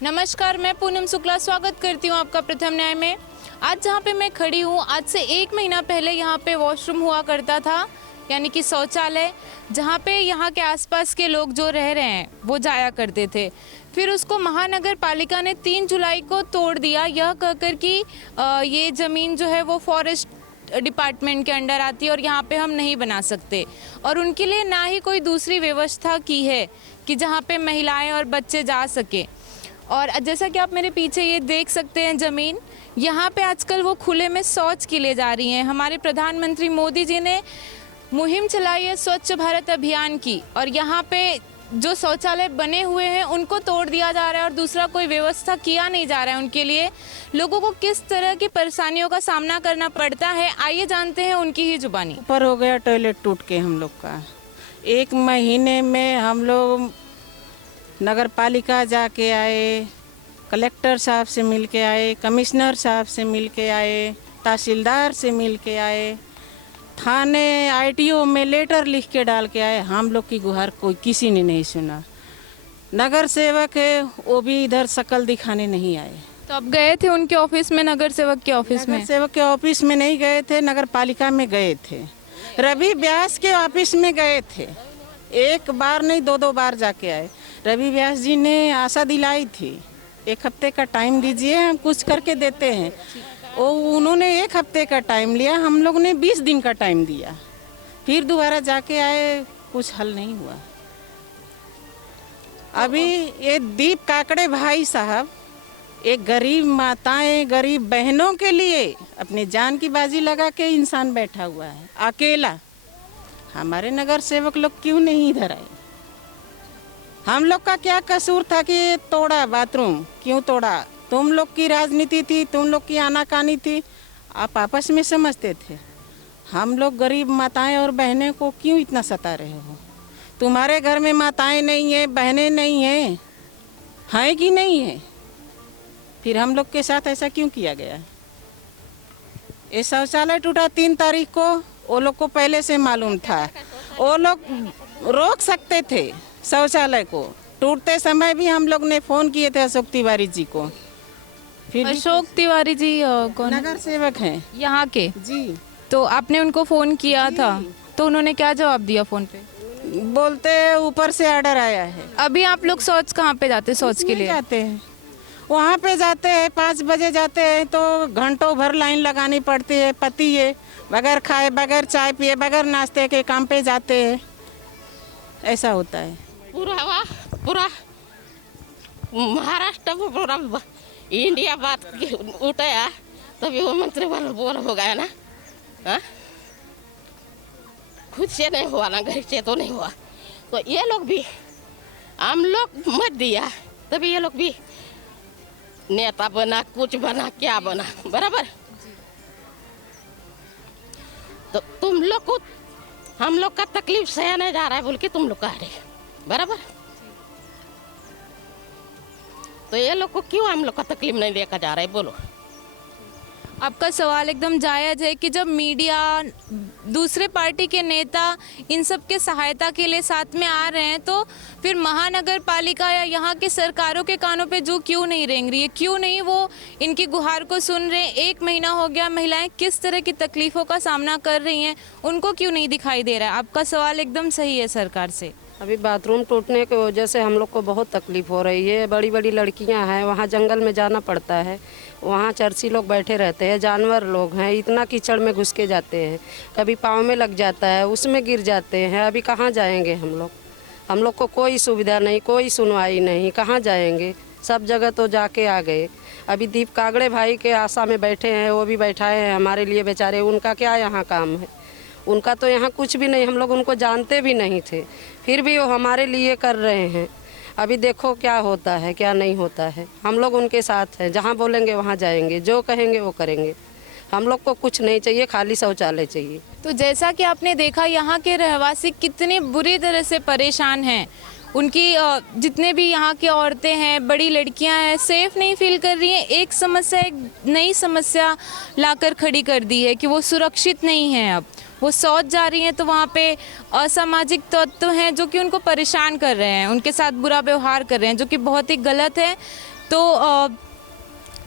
नमस्कार, मैं पूनम शुक्ला स्वागत करती हूँ आपका प्रथम न्याय में। आज जहाँ पे मैं खड़ी हूँ, आज से 1 महीना पहले यहाँ पे वॉशरूम हुआ करता था, यानी कि शौचालय, जहाँ पे यहाँ के आसपास के लोग जो रह रहे हैं वो जाया करते थे। फिर उसको महानगर पालिका ने 3 जुलाई को तोड़ दिया, यह कहकर कि ये ज़मीन जो है वो फॉरेस्ट डिपार्टमेंट के अंडर आती है और यहाँ पे हम नहीं बना सकते, और उनके लिए ना ही कोई दूसरी व्यवस्था की है कि जहाँ पे महिलाएं और बच्चे जा सके। और जैसा कि आप मेरे पीछे ये देख सकते हैं ज़मीन, यहाँ पे आजकल वो खुले में शौच की ले जा रही हैं। हमारे प्रधानमंत्री मोदी जी ने मुहिम चलाई है स्वच्छ भारत अभियान की, और यहाँ पे जो शौचालय बने हुए हैं उनको तोड़ दिया जा रहा है और दूसरा कोई व्यवस्था किया नहीं जा रहा है उनके लिए। लोगों को किस तरह की परेशानियों का सामना करना पड़ता है, आइए जानते हैं उनकी ही जुबानी। ऊपर हो गया टॉयलेट टूट के हम लोग का। 1 महीने में हम लोग नगर पालिका जाके आए, कलेक्टर साहब से मिल के आए, कमिश्नर साहब से मिल के आए, तहसीलदार से मिल के आए, थाने आईटीओ में लेटर लिख के डाल के आए। हम लोग की गुहार कोई किसी ने नहीं सुना। नगर सेवक है वो भी इधर शकल दिखाने नहीं आए। तो आप गए थे उनके ऑफिस में, नगर सेवक के ऑफिस में? नगर सेवक के ऑफिस में नहीं गए थे, नगर पालिका में गए थे। रवि व्यास के ऑफिस में गए थे, 1 बार नहीं 2 बार जाके आए। रवि व्यास जी ने आशा दिलाई थी 1 हफ्ते का टाइम दीजिए, हम कुछ करके देते हैं। वो उन्होंने 1 हफ्ते का टाइम लिया, हम लोग ने 20 दिन का टाइम दिया। फिर दोबारा जाके आए, कुछ हल नहीं हुआ। अभी ये दीप काकड़े भाई साहब एक गरीब माताएं, गरीब बहनों के लिए अपनी जान की बाजी लगा के इंसान बैठा हुआ है अकेला। हमारे नगर सेवक लोग क्यों नहीं इधर आए? हम लोग का क्या कसूर था कि तोड़ा बाथरूम? क्यों तोड़ा? तुम लोग की राजनीति थी, तुम लोग की आनाकानी थी, आप आपस में समझते थे। हम लोग गरीब माताएं और बहनें को क्यों इतना सता रहे हो? तुम्हारे घर में माताएं नहीं है, बहनें नहीं हैं, हैं कि नहीं है? फिर हम लोग के साथ ऐसा क्यों किया गया? ये शौचालय टूटा 3 तारीख को, वो लोग को पहले से मालूम था। वो लोग रोक सकते थे शौचालय को। टूटते समय भी हम लोग ने फ़ोन किए थे अशोक तिवारी जी को। फिर अशोक तिवारी जी कौन? नगर सेवक हैं यहाँ के जी। तो आपने उनको फ़ोन किया था, तो उन्होंने क्या जवाब दिया फ़ोन पे? बोलते ऊपर से ऑर्डर आया है। अभी आप लोग शौच कहाँ पे जाते, शौच के लिए? जाते हैं वहाँ पे, जाते हैं 5 बजे जाते हैं तो घंटों भर लाइन लगानी पड़ती है। पति है, बगैर खाए, बगैर चाय पिए, बगैर नाश्ते के काम पे जाते हैं। ऐसा होता है। पूरा महाराष्ट्र में पूरा इंडिया बात उठाया, तभी वो मंत्री बोल हो गया ना। हाँ, खुद से नहीं हुआ ना, घर से तो नहीं हुआ। तो ये लोग भी, हम लोग मत दिया, तभी ये लोग भी नेता बना, कुछ बना, क्या बना, बराबर। तो तुम लोग को हम लोग का तकलीफ सहा नहीं जा रहा है बोल के तुम लोग कह रहे, बराबर। तो ये लोग को क्यों हम लोग का तकलीफ नहीं देखा जा रहा है, बोलो? आपका सवाल एकदम जायज़ है कि जब मीडिया, दूसरे पार्टी के नेता इन सब के सहायता के लिए साथ में आ रहे हैं, तो फिर महानगर पालिका या यहाँ के सरकारों के कानों पे जू क्यों नहीं रेंग रही है? क्यों नहीं वो इनकी गुहार को सुन रहे हैं? 1 महीना हो गया, महिलाएं किस तरह की तकलीफ़ों का सामना कर रही हैं, उनको क्यों नहीं दिखाई दे रहा है? आपका सवाल एकदम सही है सरकार से। अभी बाथरूम टूटने की वजह से हम लोग को बहुत तकलीफ हो रही है। बड़ी बड़ी लड़कियां हैं, वहाँ जंगल में जाना पड़ता है, वहाँ चरसी लोग बैठे रहते हैं, जानवर लोग हैं, इतना कीचड़ में घुस के जाते हैं, कभी पाँव में लग जाता है, उसमें गिर जाते हैं। अभी कहाँ जाएंगे हम लोग? हम लोग को कोई सुविधा नहीं, कोई सुनवाई नहीं, कहाँ जाएंगे? सब जगह तो जाके आ गए। अभी दीप कागड़े भाई के आशा में बैठे हैं, वो भी बैठाए हैं हमारे लिए बेचारे। उनका क्या यहाँ काम है? उनका तो यहाँ कुछ भी नहीं, हम लोग उनको जानते भी नहीं थे, फिर भी वो हमारे लिए कर रहे हैं। अभी देखो क्या होता है, क्या नहीं होता है। हम लोग उनके साथ हैं, जहाँ बोलेंगे वहाँ जाएंगे, जो कहेंगे वो करेंगे। हम लोग को कुछ नहीं चाहिए, खाली शौचालय चाहिए। तो जैसा कि आपने देखा, यहाँ के रहवासी कितनी बुरी तरह से परेशान हैं। उनकी जितने भी यहाँ की औरतें हैं, बड़ी लड़कियाँ हैं, सेफ नहीं फील कर रही हैं। एक समस्या, एक नई समस्या लाकर खड़ी कर दी है कि वो सुरक्षित नहीं हैं। अब वो शौच जा रही हैं तो वहाँ पे असामाजिक तत्व हैं जो कि उनको परेशान कर रहे हैं, उनके साथ बुरा व्यवहार कर रहे हैं, जो कि बहुत ही गलत है। तो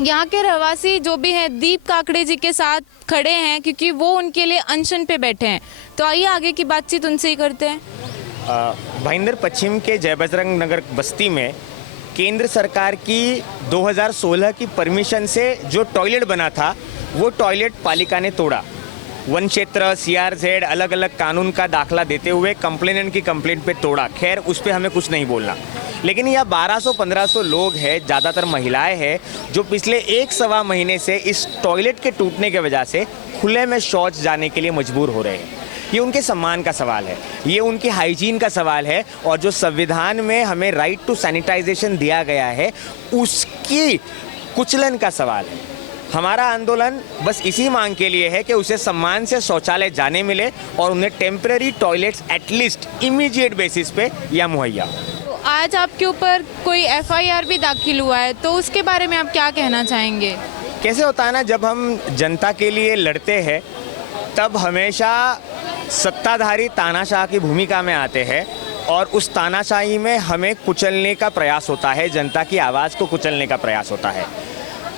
यहाँ के रहवासी जो भी हैं दीप काकड़े जी के साथ खड़े हैं क्योंकि वो उनके लिए अनशन पे बैठे हैं। तो आइए आगे की बातचीत उनसे ही करते हैं। भाईंदर पश्चिम के जय बजरंग नगर बस्ती में केंद्र सरकार की 2016 की परमिशन से जो टॉयलेट बना था वो टॉयलेट पालिका ने तोड़ा। वन क्षेत्र CRZ अलग अलग कानून का दाखला देते हुए कंप्लेनेंट की कंप्लेंट पे तोड़ा। खैर उस पर हमें कुछ नहीं बोलना, लेकिन यह 1200-1500 लोग हैं, ज़्यादातर महिलाएं हैं, जो पिछले 1-1.25 महीने से इस टॉयलेट के टूटने की वजह से खुले में शौच जाने के लिए मजबूर हो रहे हैं। ये उनके सम्मान का सवाल है, ये उनकी हाइजीन का सवाल है, और जो संविधान में हमें राइट टू सैनिटाइजेशन दिया गया है उसकी कुचलन का सवाल है। हमारा आंदोलन बस इसी मांग के लिए है कि उसे सम्मान से शौचालय जाने मिले और उन्हें temporary toilets at least immediate basis पे या मुहैया। तो आज आपके ऊपर कोई FIR भी दाखिल हुआ है, तो उसके बारे में आप क्या कहना चाहेंगे? कैसे होता है ना, जब हम जनता के लिए लड़ते हैं तब हमेशा सत्ताधारी तानाशाह की भूमिका में आते हैं और उस तानाशाही में हमें कुचलने का प्रयास होता है, जनता की आवाज़ को कुचलने का प्रयास होता है।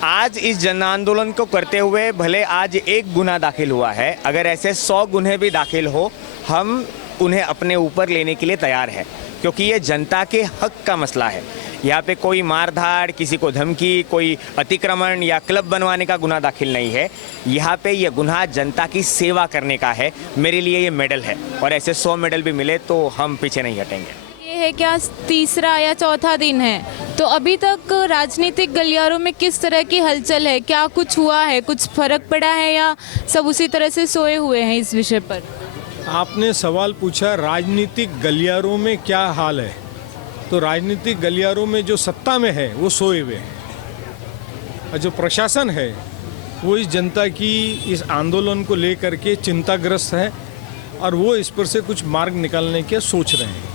आज इस जन आंदोलन को करते हुए भले आज एक गुना दाखिल हुआ है, अगर ऐसे 100 गुन्हे भी दाखिल हो हम उन्हें अपने ऊपर लेने के लिए तैयार है, क्योंकि ये जनता के हक का मसला है। यहाँ पे कोई मारधाड़, किसी को धमकी, कोई अतिक्रमण या क्लब बनवाने का गुनाह दाखिल नहीं है। यहाँ पे ये गुनाह जनता की सेवा करने का है। मेरे लिए ये मेडल है और ऐसे 100 मेडल भी मिले तो हम पीछे नहीं हटेंगे। ये है क्या तीसरा या चौथा दिन है, तो अभी तक राजनीतिक गलियारों में किस तरह की हलचल है? क्या कुछ हुआ है, कुछ फर्क पड़ा है या सब उसी तरह से सोए हुए हैं इस विषय पर? आपने सवाल पूछा राजनीतिक गलियारों में क्या हाल है, तो राजनीतिक गलियारों में जो सत्ता में है वो सोए हुए हैं और जो प्रशासन है वो इस जनता की इस आंदोलन को लेकर के चिंताग्रस्त है और वो इस पर से कुछ मार्ग निकालने के सोच रहे हैं।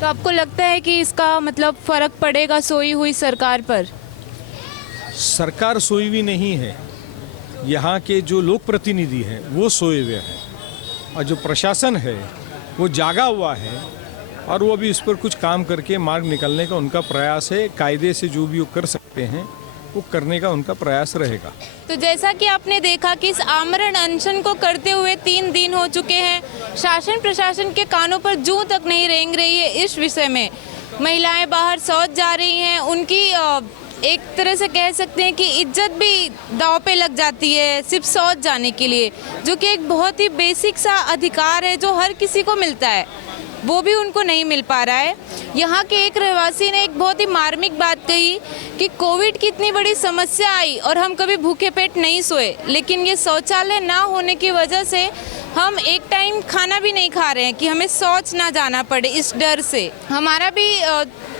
तो आपको लगता है कि इसका मतलब फर्क पड़ेगा सोई हुई सरकार पर? सरकार सोई हुई नहीं है, यहाँ के जो लोक प्रतिनिधि हैं वो सोए हुए हैं और जो प्रशासन है वो जागा हुआ है और वो अभी इस पर कुछ काम करके मार्ग निकालने का उनका प्रयास है। कायदे से जो भी वो कर सकते हैं वो करने का उनका प्रयास रहेगा। तो जैसा कि आपने देखा कि इस आमरण अनशन को करते हुए 3 दिन हो चुके हैं, शासन प्रशासन के कानों पर जूं तक नहीं रेंग रही है इस विषय में। महिलाएं बाहर शौच जा रही हैं, उनकी एक तरह से कह सकते हैं कि इज्जत भी दांव पे लग जाती है सिर्फ शौच जाने के लिए, जो कि एक बहुत ही बेसिक सा अधिकार है जो हर किसी को मिलता है, वो भी उनको नहीं मिल पा रहा है। यहाँ के एक रहवासी ने एक बहुत ही मार्मिक बात कही कि कोविड की इतनी बड़ी समस्या आई और हम कभी भूखे पेट नहीं सोए, लेकिन ये शौचालय ना होने की वजह से हम एक टाइम खाना भी नहीं खा रहे हैं कि हमें शौच ना जाना पड़े इस डर से। हमारा भी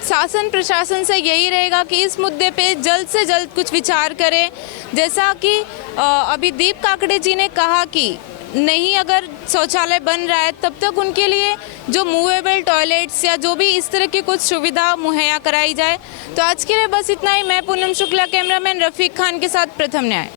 शासन प्रशासन से यही रहेगा कि इस मुद्दे पे जल्द से जल्द कुछ विचार करें। जैसा कि अभी दीप काकड़े जी ने कहा कि नहीं, अगर शौचालय बन रहा है तब तक उनके लिए जो मूवेबल टॉयलेट्स या जो भी इस तरह की कुछ सुविधा मुहैया कराई जाए। तो आज के लिए बस इतना ही। मैं पूनम शुक्ला, कैमरामैन रफीक खान के साथ प्रथम न्याय।